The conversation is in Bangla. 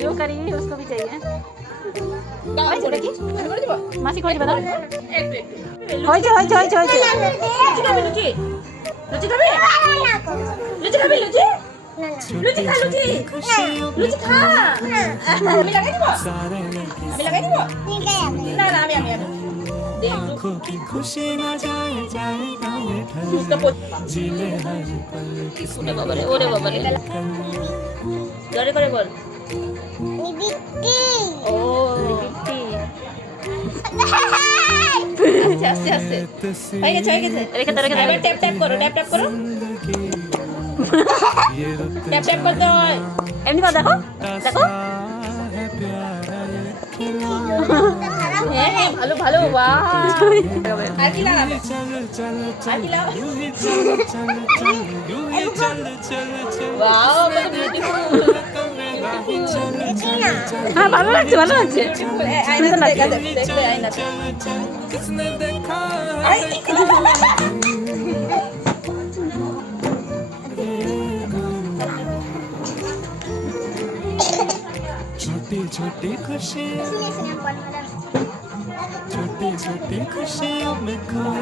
जो करी उसको भी चाहिए मासी खोज बता होय होय होय होय लुचि खाबे लुचि लुचि खाबे लुचि खाबे लुचि लुचि खा लुचि लुचि खा আমি লাগাই দিব না না আমি आँखों की खुशी न जाए जाएगा जिले हर पल किसने ओरे बाबा रे জোরে করে বল নিবিতি ও নিবিতি আস্তে আস্তে হয়ে গেছে রেখে দাও এবার ট্যাপ ট্যাপ করো ট্যাপ করতে হয় এমনি করে দেখো হ্যাঁ ভালো ভালো বাহ আর কি লাগাবে ওয়াও কত বিউটিফুল হ্যাঁ ভালো লাগছে সুন্দর লাগছে দেখবে আয়না छोटी छोटी खुशियों में खोए